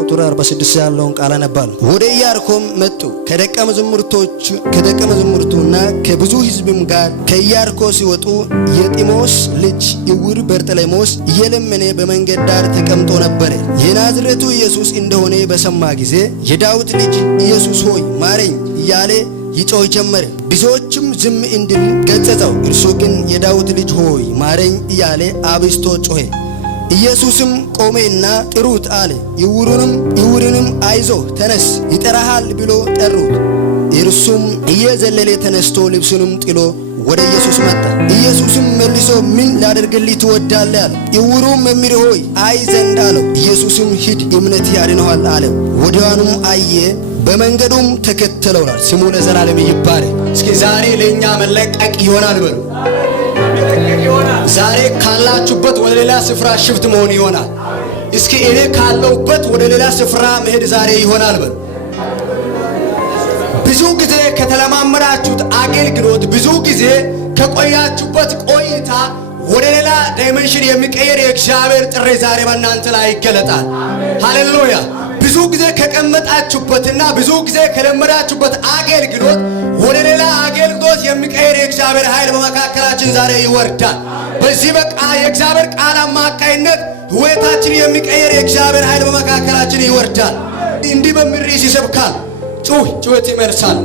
ቁጥር 46 ያለውን ቃል አነባለሁ። ወደ ኢያሪኮም መጡ። ከደቀ መዛሙርቱና ከብዙ ሕዝብም ጋር ከኢያሪኮ ሲወጡ የጢሞስ ልጅ ዕውር በርጤሌሜዎስ እየለመነ በመንገድ ዳር ተቀምጦ ነበር። የናዝሬቱ ኢየሱስ እንደሆነ በሰማ ጊዜ የዳዊት ልጅ ኢየሱስ ሆይ ማረኝ እያለ ይጮህ ጀመረ። ብዙዎችም ዝም እንዲል ገሰጸው። እርሱ ግን የዳዊት ልጅ ሆይ ማረኝ እያለ አብዝቶ ጮኸ። ኢየሱስም ቆመና ጥሩት አለ። ዕውሩንም አይዞህ ተነስ ይጠራሃል ብሎ ጠሩት። እርሱም እየዘለለ ተነስቶ ልብሱንም ጥሎ ወደ ኢየሱስ መጣ። ኢየሱስም መልሶ ምን ላደርግልህ ትወዳለህ አለ። ዕውሩም መምህር ሆይ አይ ዘንድ አለው። ኢየሱስም ሂድ እምነትህ ያድንሃል አለው። ወዲያውኑም አየ፣ በመንገዱም ተከተለው። ስሙ ለዘላለም ይባረክ። እስኪ ዛሬ ለኛ መለቀቅ ይሆናል በሉ። ዛሬ ካላችሁበት ወደ ሌላ ስፍራ ሽፍት መሆን ይሆናል። እስኪ እኔ ካለሁበት ወደ ሌላ ስፍራ መሄድ ዛሬ ይሆናል በሉ። ብዙ ጊዜ ከተለማመዳችሁት አገልግሎት፣ ብዙ ጊዜ ከቆያችሁበት ቆይታ ወደ ሌላ ዳይሜንሽን የሚቀየር የእግዚአብሔር ጥሪ ዛሬ በእናንተ ላይ ይገለጣል። ሃሌሉያ። ብዙ ጊዜ ከቀመጣችሁበትና ብዙ ጊዜ ከለመዳችሁበት አገልግሎት ወደ ሌላ አገልግሎት የሚቀየር የእግዚአብሔር ኃይል በመካከላችን ዛሬ ይወርዳል። በዚህ በቃ የእግዚአብሔር ቃል አማካይነት ሕይወታችን የሚቀየር የእግዚአብሔር ኃይል በመካከላችን ይወርዳል። እንዲህ በሚል ርዕስ ይሰብካል። ጩኸት ይመልሳል።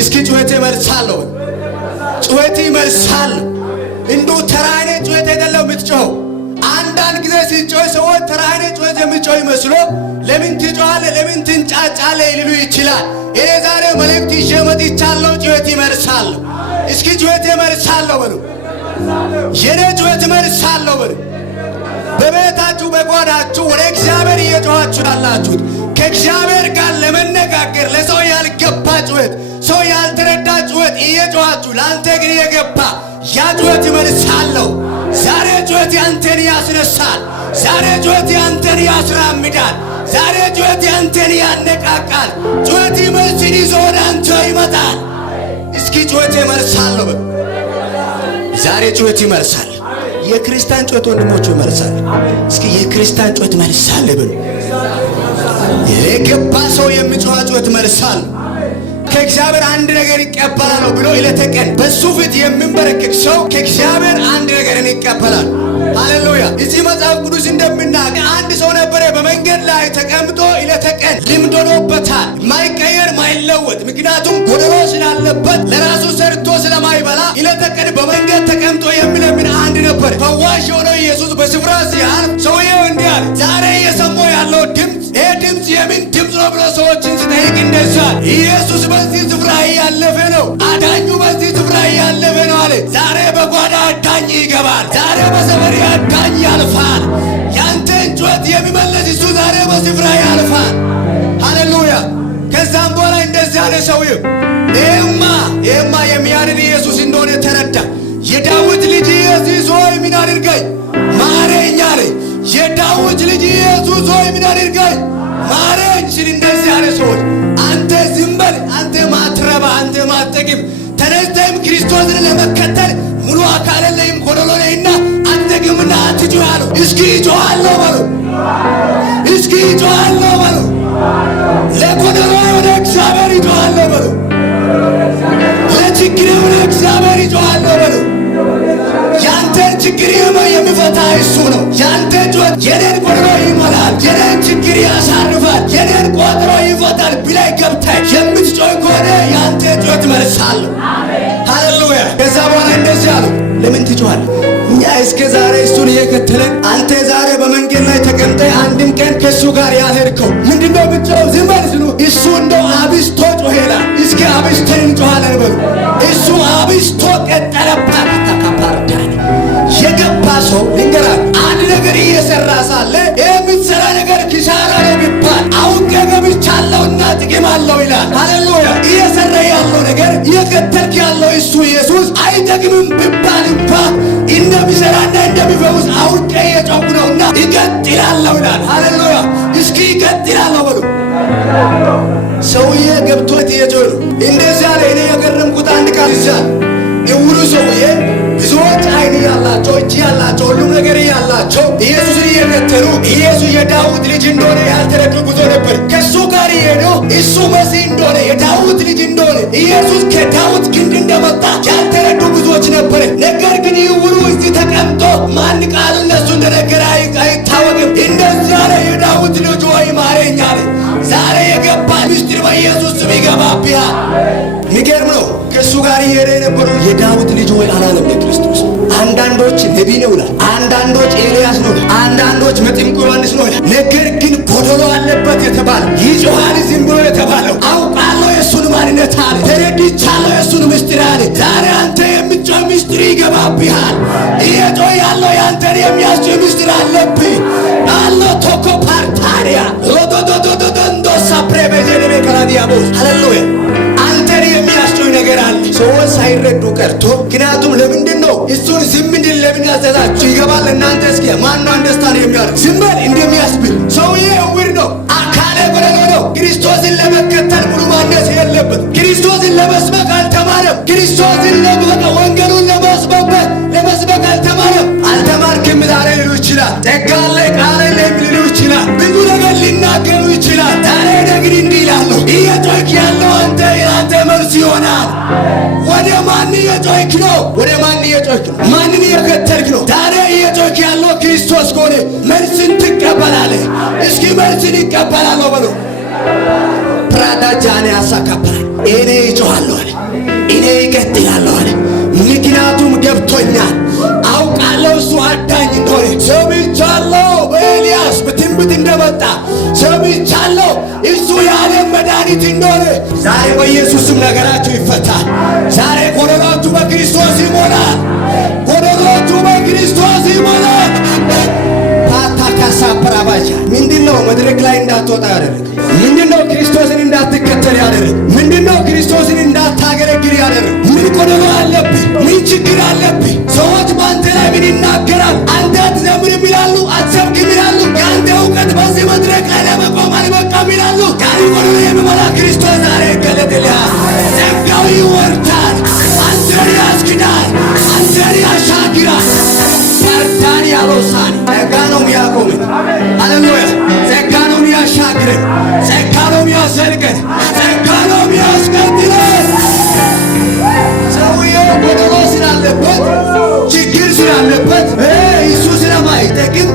እስኪ ጩኸት ይመልሳል። ጩኸት ይመልሳል። እንዲሁ ተራኔ ጩኸት አይደለም የምትጮኸው። አንዳንድ ጊዜ ሲጮህ ሰዎች ተራኔ ጩኸት የሚጮህ ይመስሎ ለምን ትጮኻለህ፣ ለምን ትንጫጫለህ ሊሉ ይችላል። እኔ ዛሬ መልእክት ይዤ መጥቻለሁ። ጩኸት ይመልሳል። እስኪ ጩኸት ይመልሳል በሉ። የኔ ጩኸት ይመልሳል በሉ። በቤታችሁ በጓዳችሁ ወደ እግዚአብሔር እየጮኻችሁ ያላችሁት ከእግዚአብሔር ጋር ለመነጋገር ለሰው ያልገባ ጩኸት፣ ሰው ያልተረዳ ጩኸት እየጮኻችሁ ለአንተ ግን የገባ ያ ጩኸት ይመልሳለሁ። ዛሬ ጩኸት ያንተን ያስነሳል። ዛሬ ጩኸት ያንተን ያስራምዳል። ዛሬ ጩኸት ያንተን ያነቃቃል። ጩኸት መልስን ይዞ ወደ አንተ ይመጣል። እስኪ ጩኸት ይመልሳለሁ። ዛሬ ጩኸት ይመልሳል። የክርስቲያን ጩኸት ወንድሞቹ ይመልሳል። እስኪ የክርስቲያን ጩኸት ይመልሳል ብሉ። የገባ ሰው የሚጮህ ጩኸት ይመልሳል። ከእግዚአብሔር አንድ ነገር ይቀበላል ብሎ ይለተቀን በሱ ፊት የሚንበረከክ ሰው ከእግዚአብሔር አንድ ነገርን ይቀበላል። ሃሌሉያ። እዚህ መጽሐፍ ቅዱስ እንደምናገር አንድ ሰው ነበረ በመንገድ ላይ ተቀምጦ ይለተቀን ልምድ ሆኖበታል። ማይቀየር ማይለወጥ፣ ምክንያቱም ጎደሎ ስላለበት ለራሱ ሰርቶ ስለማይበላ ይለተቀን በመንገድ ተቀምጦ የሚለምን አንድ ነበር። ፈዋሽ የሆነው ኢየሱስ በስፍራ ሲያልፍ ሰውየው እንዲህ አለ፣ ዛሬ እየሰማሁ ያለው ድምፅ ይህ ድምፅ የምን ድምፅ ነው ብሎ ሰዎችን ሲጠይቅ እንደዛል ኢየሱስ በዚህ ስፍራ እያለፈ ነው፣ አዳኙ በዚህ ስፍራ እያለፈ ነው አለ። ዛሬ በጓዳ አዳኝ ይገባል። ዛሬ በሰፈር አዳኝ ያልፋል። ያንተን ጩኸት የሚመለስ እሱ ዛሬ በስፍራ ያልፋል። ሃሌሉያ። ከዛም በኋላ እንደዚህ አለ ሰውየው፣ ይሄማ የሚያድን ኢየሱስ እንደሆነ ተረዳ። የዳዊት ልጅ ኢየሱስ ሆይ ምን አድርገኝ ማረኝ አለ። የዳዊት ልጅ ኢየሱስ ሆይ ምን አድርገኝ ማረኝ ሲል እንደዚህ አለ ሰዎች፣ አንተ ዝም በል፣ አንተ ማትረባ፣ አንተ ማትጠቅም፣ ተነስተህም ክርስቶስን ለመከተል ሙሉ አካል የለህም፣ ጎደሎ ነህና አትጠቅምና አትጩህ አለው። እስኪ እጮኻለሁ በሉ። እስኪ እጮኻለሁ በሉ። ለጎደሎ ወደ እግዚአብሔር እጮኻለሁ በሉ። ለችግሬ ወደ እግዚአብሔር እጮኻለሁ በሉ። ያንተን ችግር የሚፈታ እሱ ነው። ያንተን ጩኸት የኔን ጎደሎ ይሞላል፣ የኔን ችግር ያሳርፋል፣ የኔን ቋጠሮ ይፈታል ብለህ ገብተህ የምትጮህ ከሆነ ያንተን ጩኸት ይመልሳለሁ። ሃሌሉያ። ከዛ በኋላ እንደዚህ አሉ፣ ለምን ትጮኻለህ? እኛ እስከ ዛሬ እሱን እየከተለን አንተ ዛሬ በመንገድ ላይ ተቀምጠህ አንድም ቀን ከእሱ ጋር ያልሄድከው ምንድነው ብትጮህ ዝም በል ሲሉ እሱ እንደው አብስቶ ጮኸ ይላል። እስኪ አብስተን እንጮኻለን በሉ። እሱ አብስቶ ቀጠለባት። ተካፓርዳኝ የገባ ሰው ልንገራል፣ አንድ ነገር እየሰራ ሳለ የምትሰራ ነገር ኪሳራ ነው ቢባል አውቄ ገብቻለሁና ጥቅም አለው ይላል። ሃሌሉያ። እየሰራ ያለው ነገር እየከተልክ ያለው እሱ ኢየሱስ አይጠቅምም ቢባል እንኳን እንደሚሰራና እንደሚፈውስ አውቄ እየጮኽኩ ነውና ይቀጥላለሁ ይላል። ሃሌሉያ። እስኪ ይቀጥላለሁ በሉ። ሰውዬ ገብቶት እየጮኸ ነው። እንደዚያ ላይ እኔ የገረምኩት አንድ ቃል ይዛል። ዕውሩ ሰውዬ ብዙዎች ሰዎች አይን ያላቸው እጅ ያላቸው ሁሉም ነገር ያላቸው ኢየሱስን እየከተሉ ኢየሱስ የዳዊት ልጅ እንደሆነ ያልተረዱ ብዙ ነበር። ከሱ ጋር የሄደው እሱ መሲህ እንደሆነ የዳዊት ልጅ እንደሆነ ኢየሱስ ከዳዊት ግንድ እንደመጣ ያልተረዱ ብዙዎች ነበር። ነገር ግን ይሁሉ እዚህ ተቀምጦ ማን ቃል እነሱ እንደነገረ አይታወቅም። እንደዚህ አለ፣ የዳዊት ልጅ ሆይ ማረኝ አለ። ዛሬ የገባ ምስጢር በኢየሱስ ስም ይገባብሃል። የሚገርም ነው። ከእሱ ጋር እየሄደ የነበረው የዳዊት ልጅ ሆይ አላለም ለክርስቶስ። አንዳንዶች ነቢይ ነው ይላል፣ አንዳንዶች ኤልያስ ነው ይላል፣ አንዳንዶች መጥምቁ ዮሐንስ ነው ይላል። ነገር ግን ጎደሎ አለበት የተባለው ይጮኻል ዝም ብሎ የተባለው አውቃለሁ የእሱን ማንነት አለ፣ ተረድቻለሁ የእሱን ምስጢር አለ። ዛሬ አንተ የምትጮህ ምስጢር ይገባብሃል። እየጮህ ያለው ያንተን የሚያስጮህ ምስጢር አለብህ። አሎ ቶኮ ፓርታሪያ ሎዶዶዶዶንዶሳ ፕሬቤዘኔ ከላዲያቦስ ሃሌሉያ። አንተን የሚያስጮህ ነገር አለ፣ ሰዎች ሳይረዱ ቀርቶ። ምክንያቱም ለምንድን ነው እሱን ዝም እንድል ለምን ያዘዛችሁ? ይገባል እናንተ። እስኪ ማነው አንደስታን የሚያደርግ ዝም በል እንደሚያስብል ሰውዬ እውር ነው፣ አካለ ጎደሎ ነው። ክርስቶስን ለመከተል ሙሉ ማንነት የለበት። ክርስቶስን ለመስበክ አልተማረም። ክርስቶስን ወንጌሉን ለመስበክ አልተማረም። አልተማርክም ዛሬ ሊሉ ይችላል። ጸጋ አለ ቃል አለ ሊሉ ይችላል። ብዙ ነገር ሊናገሩ ይችላል። ዛሬ ግን እንዲህ ይላሉ፣ እየጮህክ ያለው አንተ የአንተ መልስ ይሆናል። ወደ ማን እየጮህክ ነው? ወደ ማን እየጮህክ ነው? ማንን እየከተልክ ነው? ዛሬ እየጮህክ ያለው ክርስቶስ ከሆነ መልስን ትቀበላለህ። እስኪ መልስን ይቀበላለሁ በሎ ፕራዳ ጃኔ አሳካፓል። እኔ እጮሃለሁ አለ፣ እኔ ይቀጥላለሁ አለ። ምክንያቱም ገብቶኛል፣ አውቃለሁ እሱ አዳኝ እንደሆነ ሰምቻለሁ። በኤልያስ በትንቢት እንደመጣ ሰምቻለሁ እሱ የዓለም መድኃኒት እንደሆነ። ዛሬ በኢየሱስም ነገራችሁ ይፈታል። ዛሬ ጎደሎቹ በክርስቶስ ይሞላል። ጎደሎቹ በክርስቶስ ይሞላል። ታካሳ ፕራባቻ ምንድነው? መድረክ ላይ እንዳትወጣ ያደረግ ምንድነው? ክርስቶስን እንዳትከተል ያደረግ ምንድነው? ክርስቶስን እንዳታገለግል ያደረግ ምን ጎደሎ አለብህ? ምን ችግር አለብህ? ሰዎች በአንተ ላይ ምን ይናገራል? አንተ አትዘምርም ይላሉ፣ አትሰብክም ይላሉ። የአንተ እውቀት በዚህ መድረክ ላይ ለመቆም አልበቃም ይላሉ። ያን ጎደሎ የሚሞላ ክርስቶስ ዛሬ ይገለጥልሃል። ጸጋው ይወርዳል፣ አንተን ያስክዳል፣ አንተን ያሻግራል። ሰርዳን ያሎሳን ጸጋ ነው የሚያቆምን። ሃሌሉያ። ጸጋ ነው የሚያሻግረን፣ ጸጋ ነው የሚያዘልቀን፣ ጸጋ ነው የሚያስቀጥለን። ሰውዬው ጎደሎ ስላለበት ችግር ስላለበት እሱ ስለማይጠቅም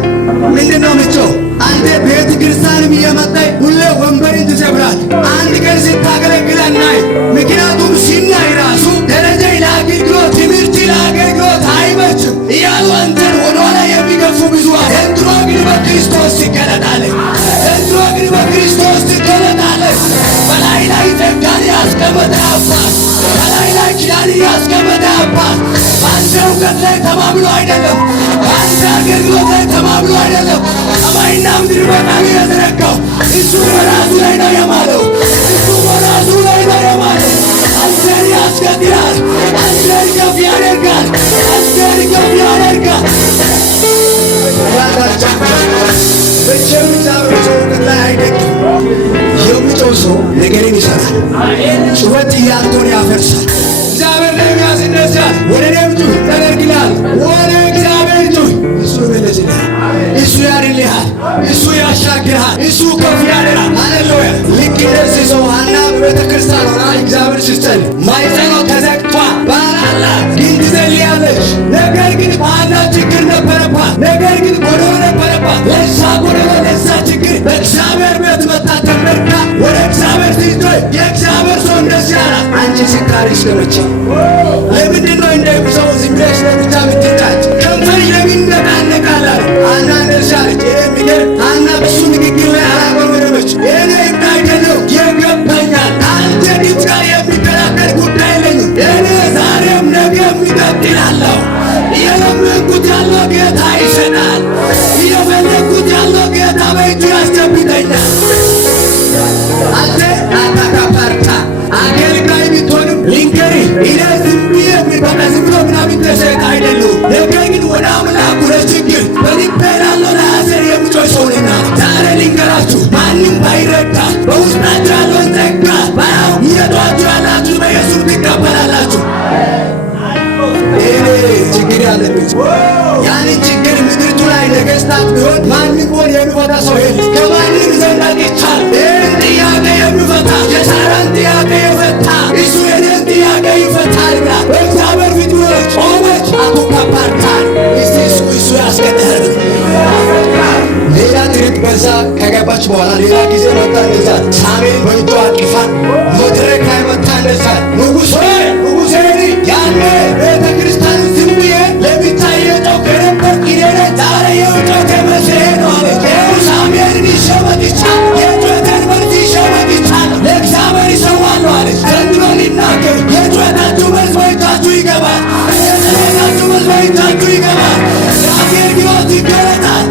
ምንድነው ምጮህ? አንተ ቤተ ክርስቲያንም እየመጣህ ሁሌ ወንበርን ትሰብራለህ። አንድ ቀን ስታገለግል አናይም። ምክንያቱም ሲናይ ራሱ ደረጃ ለአገልግሎት ትምህርት ለአገልግሎት አይመችም እያሉ አንተን ወደኋላ የሚገፉ ብዙ። ዘንድሮ ግን በክርስቶስ ትገለጣለህ። ዘንድሮ ግን በክርስቶስ ትገለጣለህ። በላይ ላይ ጸጋን ያስቀመጠ አባት፣ በላይ ላይ ኪዳን ያስቀመጠ አባት በአንተ እውቀት ላይ ተማምሎ አይደለም፣ በአንተ አገልግሎት ላይ ተማምሎ አይደለም። ሰማይና ምድር በቃሉ የዘረጋው እሱ በራሱ ላይ ነው የማለው። እሱ በራሱ ላይ ነው የማለው። አንተን ያስቀጥላል፣ አንተን ከፍ ያደርጋል፣ አንተን ከፍ ያደርጋል። መቼም እግዚአብሔር ሰው እውቀት ላይ አይደግም። የሚጮህ ሰው ነገርን ይሰራል። ጩኸት እያንተን ያፈርሳል። እግዚአብሔር ለሚያዝ ይነሳል። ወደ እኔም ጩህ ተደርግልሃል። ወደ እግዚአብሔር ጩህ፣ እሱ ይመለስልሃል፣ እሱ ያድንልሃል፣ እሱ ያሻግርሃል፣ እሱ ከፍ ያደርጋል። ሃሌሉያ። ልክ እንደዚህ ሰው ሐና በቤተ ክርስቲያን ሆና እግዚአብሔር ስትጸልይ ማኅፀኗ ተዘግቷል፣ ባል አላት፣ ግን ትጸልያለች። ነገር ግን ሐና ችግር ነበረባት፣ ነገር ግን ጎደሎ ነበረባት። ለዛ ጎደሎ ለዛ ችግር በእግዚአብሔር ቤት መጣ ተመርካ ወደ እግዚአብሔር ስትጮህ የእግዚአብሔር ሰው እንደዚህ አላት፣ አንቺ ስካርሽ ለመቼ? ለምንድን ነው እንደ ሰው ዝም ብለሽ ለብቻ የምትንጫጭ? ከንፈርሽ ለምን ይነቃነቃል? ሐና እንደዚህ አለች። የሚገርም ሐና እሱ ንግግር ላይ አላቆመች። እኔ እንዳይደለው ይገባኛል፣ አንተ ድምፅ ጋር የሚከራከር ጉዳይ የለኝም። እኔ ዛሬም ነገም እቀጥላለሁ። እየለመንኩት ያለው ጌታ ይሰጣል፣ እየፈለግኩት ያለው ጌታ በእጁ ያስጨብጠኛል። አንተ አታካፓርታ አገልጋይ ብትሆንም ልንገርህ፣ እኔ ዝም ብዬ ዝም ብሎ ምናምን ተሰጥ አይደለሁም። ነገር ግን ወደ አምላኩ ለችግር በልቤ ላለው ለሐዘን የምጮህ ሰው ነኝና ዛሬ ልንገራችሁ፣ ማንም ባይረዳ በውስጣችሁ ያለውን ጸጋ ባያው እየጮኻችሁ ያላችሁ በኢየሱስ ትቀበላላችሁ። እኔ ችግር ነገሥታት ቢሆን ማንም ወል የሚፈታ ሰው የለም። ከማንም ዘንድ ይቻል ይህን ጥያቄ የሚፈታ የሳራን ጥያቄ የፈታ እሱ የኔን ጥያቄ ይፈታል ብላ በእግዚአብሔር ፊት ቆመች። አቶ ካፓርታል እሱ ያስቀጥላል። ሌላ ትርኢት በዛ ከገባች በኋላ ሌላ ጊዜ መጣ። እንደዛ ሳሙኤል በእጇ አቅፋ መድረክ ላይ መጣ። እንደዛ ንጉሥ ሆይ ንጉሥ ያኔ ቤተ ክርስቲያኑ ዝም ብዬ ለሚታየው ከነበር ኢዴነ ዛሬ የውጨት መስሬ ነው አለ። ሳሙኤልን ይሸመት ይቻል የጩኸትን መልስ ይሸመት ይቻል ለእግዚአብሔር ይሰዋሉ አለ። ዘንድሮ ሊናገር የጩኸታችሁ መልስ በእጃችሁ ይገባል። የጸሎታችሁ መልስ በእጃችሁ ይገባል። የአገልግሎት ይገለጣል።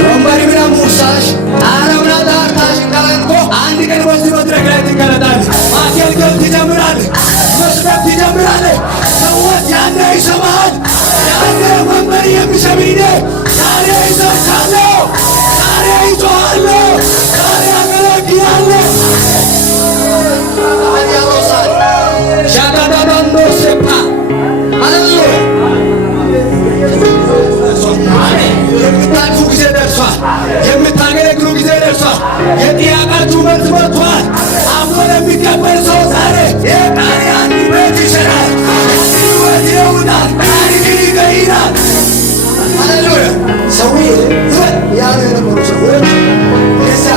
ወንበሪ ምና ሙሳሽ አረምና ዳርታሽ ካላንኮ አንድ ቀን በዚህ መድረክ ላይ ትገለጣለህ። ማገልገል ትጀምራለህ። መስበክ ትጀምራለህ። ሰዎች ያኔ ይሰማሃል። ያኔ ወንበሪ የሚሰሚኝ ዛሬ ይሰብካለሁ፣ ዛሬ ይጮኻለሁ፣ ዛሬ አገለግላለሁ። ሻጋዳዳንዶ ሴፓ ሃሌሉያ የምታልፉ ጊዜ ደርሷል። የምታገለግሉ ጊዜ ደርሷል። የጥያቄያችሁ መልስ መጥቷል። አምኖ ለሚቀበል ሰው ዛሬ የቃል አንዱ ቤት ይሰራል። ሕይወት ይለውጣል። ታሪክን ይቀይራል። ሃሌሉያ ሰውዬ ያሉ የነበሩ ሰዎች ከዚያ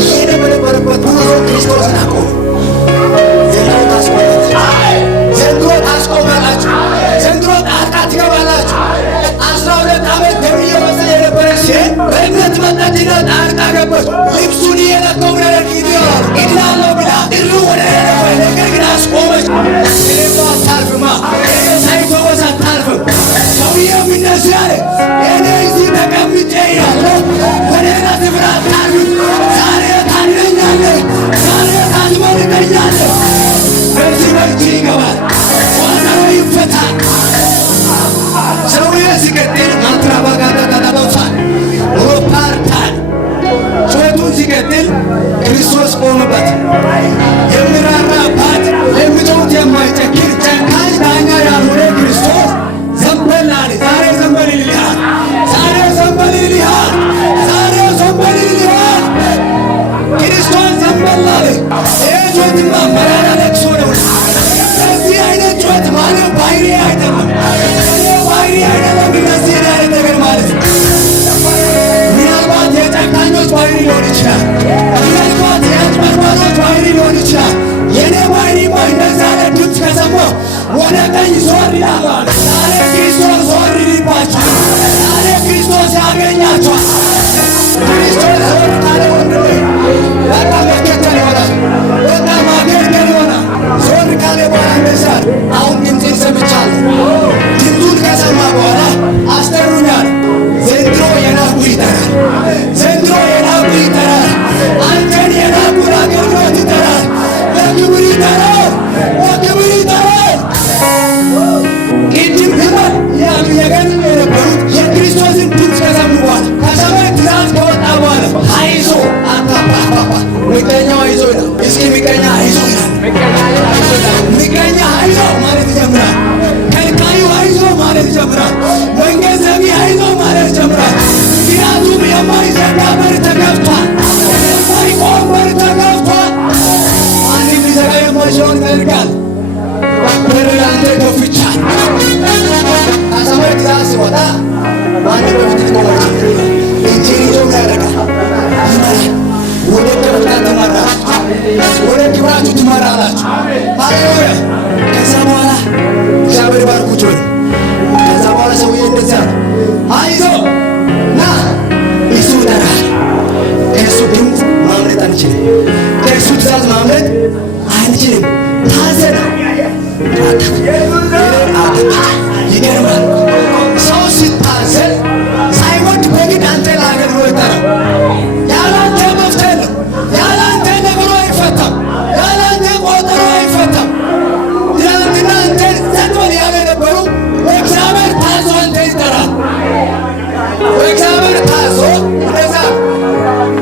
ይሄን በነበረበት ጉዞ ክርስቶስን አቆሙ። ዘንድሮ ታስቆማላችሁ። ዘንድሮ ታስቆማላችሁ። ዘንድሮ ጣልቃ ትገባላችሁ። 12 ዓመት ደም እየመሰለ የነበረ ሴት በእምነት መጣችና ጣልቃ ገባች። ልብሱን እየለቀው ብለህ ይድናለሁ ብላ እሩ ወደ ነገር ግን አስቆመች። እኔማ አታልፍማ፣ እኔ ሳይፈወስ አታልፍም። ሰውዬው የሚነሱ ያለ እኔ እዚህ ተቀምጬ ያለው ወደ ሌላ ስፍራ አታልፍም። ዛሬ ታድነኛለህ፣ ዛሬ ታስመልጠኛለህ። በዚህ በእጅ ይገባል፣ ዋናው ይፈታል። ሰውዬ ሲቀጥል ማትራባጋታታታታውሳል ሮፓርታል ጩኸቱን ሲቀጥል ክርስቶስ ቆመበት። የሚራራ አባት ለሚጮት የማይጨክን ጨካኝ ዳኛ ያልሆነ ክርስቶስ ዘንበል አለ። ዛሬ ዘንበል ይልሃል፣ ዛሬ ዘንበል ይልሃል፣ ዛሬ ዘንበል ይልሃል። ክርስቶስ ዘንበል አለ። ይህ ጩኸትማ መራራ ለቅሶ ነው። እንደዚህ አይነት ጩኸት ማለት ባህሪ አይደለም። አይደለም እንደዚህ አይነት ነገር ማለት ነው። ምናልባት የጨካኞች ባህሪ ሊሆን ይችላል። ምናልባት የአጭበርባሪዎች ባህሪ ሊሆን ይችላል። የኔ ባህሪማ እንደዛ አይነት ድምፅ ከሰማሁ ወደ ቀኝ ዞር ይላል። ዛሬ ክርስቶስ ዞር ይልባችኋል። ዛሬ ክርስቶስ ያገኛችኋል። ክርስቶስ ዞር ካለ ወንድሜ በቃ መከተል ይሆናል፣ በቃ ማገልገል ይሆናል። ዞር ካለ በኋላ እንደዛል። አሁን ድምፅን ሰምቻለሁ። ድምፁን ከሰማ በኋላ አስጠሩኛል። ዘንድሮ የናቁ ይጠራል፣ ዘንድሮ የናቁ ይጠራል። አንተን የናቁን አገልግሎት ይጠራል፣ ለክብር ይጠራል፣ ለክብር ይጠራል። ቅድም ህመም ያሉ የገን የነበሩት የክርስቶስን ድምፅ ከሰሙ በኋላ ከሰማይ ትእዛዝ ከወጣ በኋላ አይዞ አታባባባ ምቀኛው አይዞ ይላል። እስኪ ምቀኛ አይዞ ይላል። ምቀኛ አይዞ ማለት ይጀምራል። ከልካዩ አይዞ ማለት ይጀምራል። መንገድ ዘጊ አይዞ ማለት ይጀምራል። ምክንያቱም የማይዘጋ በር ተከፍቷል፣ የማይቆም በር ተከፍቷል። ማንም ሊዘጋ የማይችለውን ይፈልጋል። በር ላንተ ከፍቻል። ከሰማይ ትእዛዝ ሲወጣ ማንም በፊት ሊቆም እጅን ይዞ ያደርጋል፣ ይመራል። ወደ ከፍታ ትመራላችሁ፣ ወደ ክብራችሁ ትመራላችሁ። ሃሌሉያ። ከዛ በኋላ እግዚአብሔር ባርኩት ሆይ ከዛ በኋላ ሰውዬ እንደዚያ አይዞ ና እሱ ይጠራል። ከእሱ ድምፅ ማምለጥ አንችልም፣ ከእሱ ትእዛዝ ማምለጥ አንችልም። ታዘና ይገርማል። ሰው ሲታዘዝ ሳይወድ በግድ አንተ ለአገልግሎት ይጠራል። ያላንተ መፍትሄ የለም፣ ያላንተ ነገሩ አይፈታም፣ ያላንተ ቆጠሮ አይፈታም። ትናንትና አንተን ዘጥበል ያለ ነበሩ እግዚአብሔር ታዞ አንተ ይጠራል። እግዚአብሔር ታዞ እንደዛ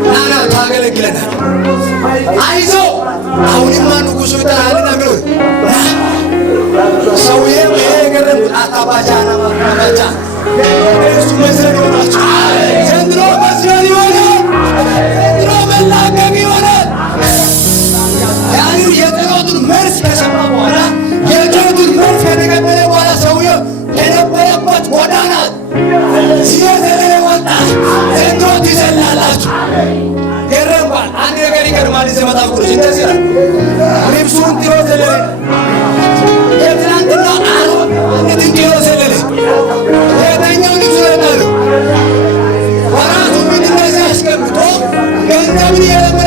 ናና ታገለግለናል። አይዞ አሁንማ ንጉሡ ይጠራልና ምለው ሰውዬው ይሄ የገረሙት አታባጃና ማባጃ እሱ መዝረን ይሆናችሁ። ዘንድሮ መዝረን ይሆናል። ዘንድሮ መላቀቅ ይሆናል። ያን የጸሎቱን መልስ ከሰማ በኋላ የጸሎቱን መልስ ከተቀበለ በኋላ ሰውየው የነበረበት ጎዳና ሲዘለለ ወጣ። ዘንድሮ ትዘላላችሁ። ገረምባል። አንድ ነገር ይገርማል። እዚህ መጽሐፍ ቅዱስ እንደዚህ ይላል። ልብሱን ጥሎ ዘለለ። የትናንትና አሮን ጥሎ ዘለለ። የተኛው ልብሱ ለጣሉ ወራቱ ምን እንደዚህ አስቀምጦ ገንዘብን የለመ